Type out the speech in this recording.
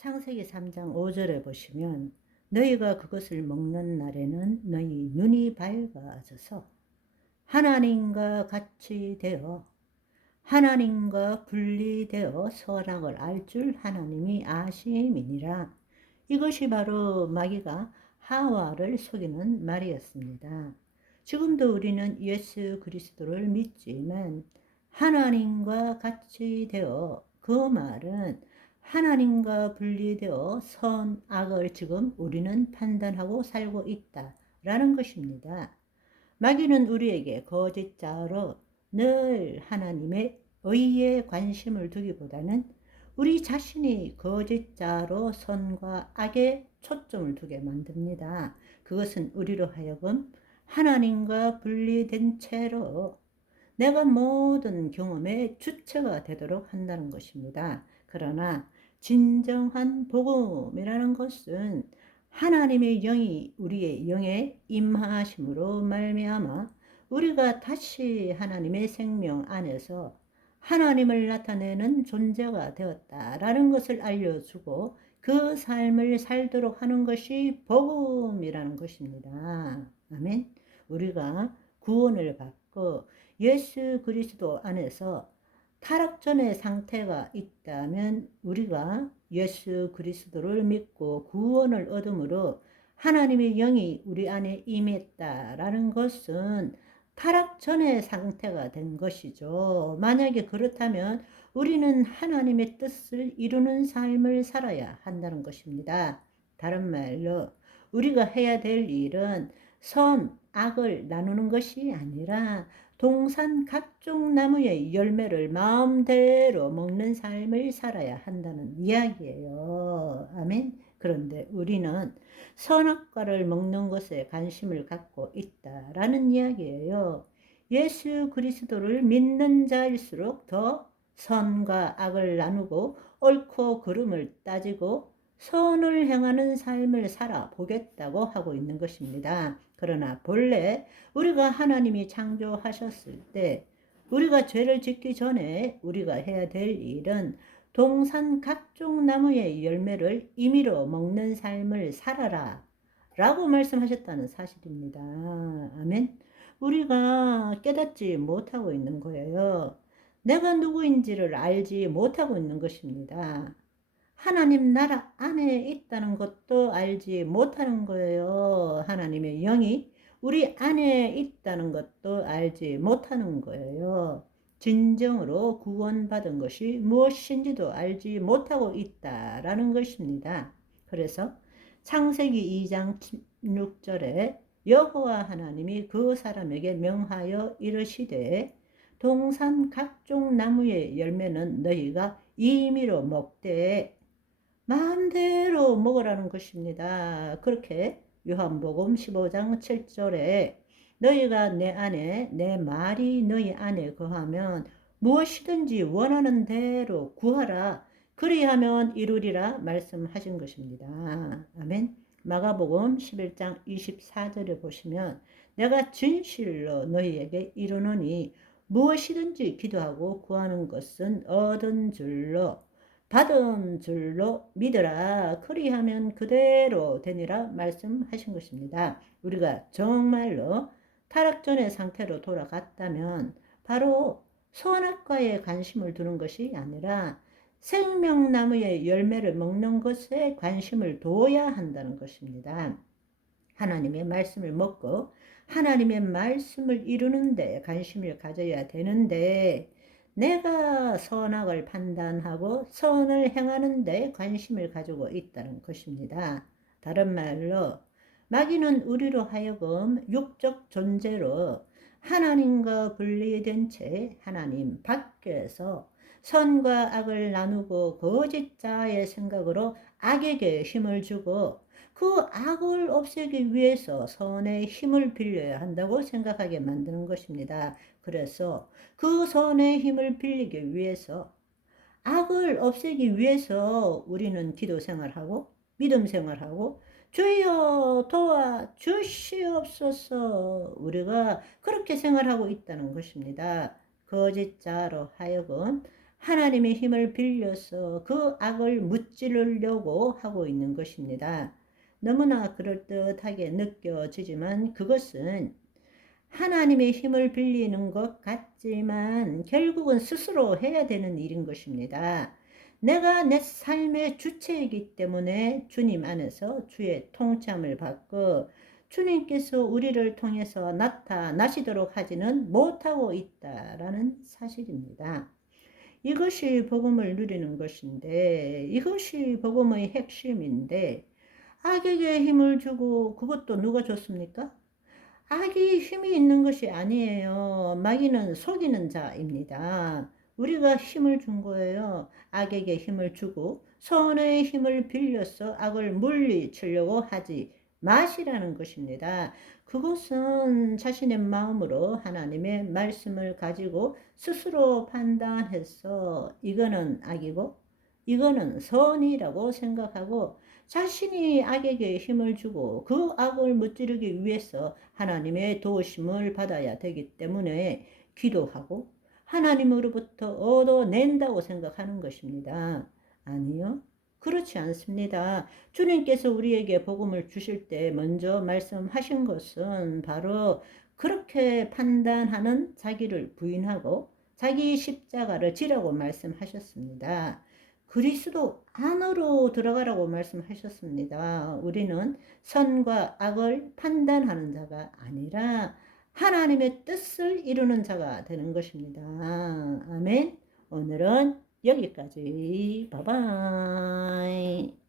창세기 3장 5절에 보시면 너희가 그것을 먹는 날에는 너희 눈이 밝아져서 하나님과 같이 되어 하나님과 분리되어 선악을 알 줄 하나님이 아심이니라. 이것이 바로 마귀가 하와를 속이는 말이었습니다. 지금도 우리는 예수 그리스도를 믿지만 하나님과 같이 되어, 그 말은 하나님과 분리되어 선악을 지금 우리는 판단하고 살고 있다라는 것입니다. 마귀는 우리에게 거짓자로 늘 하나님의 의에 관심을 두기보다는 우리 자신이 거짓자로 선과 악에 초점을 두게 만듭니다. 그것은 우리로 하여금 하나님과 분리된 채로 내가 모든 경험의 주체가 되도록 한다는 것입니다. 그러나 진정한 복음이라는 것은 하나님의 영이 우리의 영에 임하심으로 말미암아 우리가 다시 하나님의 생명 안에서 하나님을 나타내는 존재가 되었다라는 것을 알려주고 그 삶을 살도록 하는 것이 복음이라는 것입니다. 아멘. 우리가 구원을 받고 예수 그리스도 안에서 타락전의 상태가 있다면 우리가 예수 그리스도를 믿고 구원을 얻음으로 하나님의 영이 우리 안에 임했다라는 것은 타락전의 상태가 된 것이죠. 만약에 그렇다면 우리는 하나님의 뜻을 이루는 삶을 살아야 한다는 것입니다. 다른 말로 우리가 해야 될 일은 선, 악을 나누는 것이 아니라 동산 각종 나무의 열매를 마음대로 먹는 삶을 살아야 한다는 이야기예요. 아멘. 그런데 우리는 선악과를 먹는 것에 관심을 갖고 있다라는 이야기예요. 예수 그리스도를 믿는 자일수록 더 선과 악을 나누고 옳고 그름을 따지고 선을 행하는 삶을 살아보겠다고 하고 있는 것입니다. 그러나 본래 우리가 하나님이 창조하셨을 때 우리가 죄를 짓기 전에 우리가 해야 될 일은 동산 각종 나무의 열매를 임의로 먹는 삶을 살아라 라고 말씀하셨다는 사실입니다. 아멘. 우리가 깨닫지 못하고 있는 거예요. 내가 누구인지를 알지 못하고 있는 것입니다. 하나님 나라 안에 있다는 것도 알지 못하는 거예요. 하나님의 영이 우리 안에 있다는 것도 알지 못하는 거예요. 진정으로 구원받은 것이 무엇인지도 알지 못하고 있다라는 것입니다. 그래서 창세기 2장 16절에 여호와 하나님이 그 사람에게 명하여 이르시되 동산 각종 나무의 열매는 너희가 임의로 먹되 마음대로 먹으라는 것입니다. 그렇게 요한복음 15장 7절에 너희가 내 안에 내 말이 너희 안에 거하면 무엇이든지 원하는 대로 구하라 그리하면 이루리라 말씀하신 것입니다. 아멘. 마가복음 11장 24절에 보시면 내가 진실로 너희에게 이르노니 무엇이든지 기도하고 구하는 것은 얻은 줄로 받은 줄로 믿으라 그리하면 그대로 되니라 말씀하신 것입니다. 우리가 정말로 타락전의 상태로 돌아갔다면 바로 선악과에 관심을 두는 것이 아니라 생명나무의 열매를 먹는 것에 관심을 둬야 한다는 것입니다. 하나님의 말씀을 먹고 하나님의 말씀을 이루는 데 관심을 가져야 되는데 내가 선악을 판단하고 선을 행하는 데 관심을 가지고 있다는 것입니다. 다른 말로 마귀는 우리로 하여금 육적 존재로 하나님과 분리된 채 하나님 밖에서 선과 악을 나누고 거짓자의 생각으로 악에게 힘을 주고 그 악을 없애기 위해서 선의 힘을 빌려야 한다고 생각하게 만드는 것입니다. 그래서 그 선의 힘을 빌리기 위해서 악을 없애기 위해서 우리는 기도 생활하고 믿음 생활하고 주여 도와 주시옵소서 우리가 그렇게 생활하고 있다는 것입니다. 거짓자로 하여금 하나님의 힘을 빌려서 그 악을 무찌르려고 하고 있는 것입니다. 너무나 그럴듯하게 느껴지지만 그것은 하나님의 힘을 빌리는 것 같지만 결국은 스스로 해야 되는 일인 것입니다. 내가 내 삶의 주체이기 때문에 주님 안에서 주의 통참을 받고 주님께서 우리를 통해서 나타나시도록 하지는 못하고 있다라는 사실입니다. 이것이 복음을 누리는 것인데, 이것이 복음의 핵심인데, 악에게 힘을 주고 그것도 누가 줬습니까? 악이 힘이 있는 것이 아니에요. 마귀는 속이는 자입니다. 우리가 힘을 준 거예요. 악에게 힘을 주고 선의 힘을 빌려서 악을 물리치려고 하지 마시라는 것입니다. 그것은 자신의 마음으로 하나님의 말씀을 가지고 스스로 판단해서 이거는 악이고 이거는 선이라고 생각하고 자신이 악에게 힘을 주고 그 악을 무찌르기 위해서 하나님의 도우심을 받아야 되기 때문에 기도하고 하나님으로부터 얻어낸다고 생각하는 것입니다. 아니요. 그렇지 않습니다. 주님께서 우리에게 복음을 주실 때 먼저 말씀하신 것은 바로 그렇게 판단하는 자기를 부인하고 자기 십자가를 지라고 말씀하셨습니다. 그리스도 안으로 들어가라고 말씀하셨습니다. 우리는 선과 악을 판단하는 자가 아니라 하나님의 뜻을 이루는 자가 되는 것입니다. 아멘. 오늘은 여기까지. 바이바이.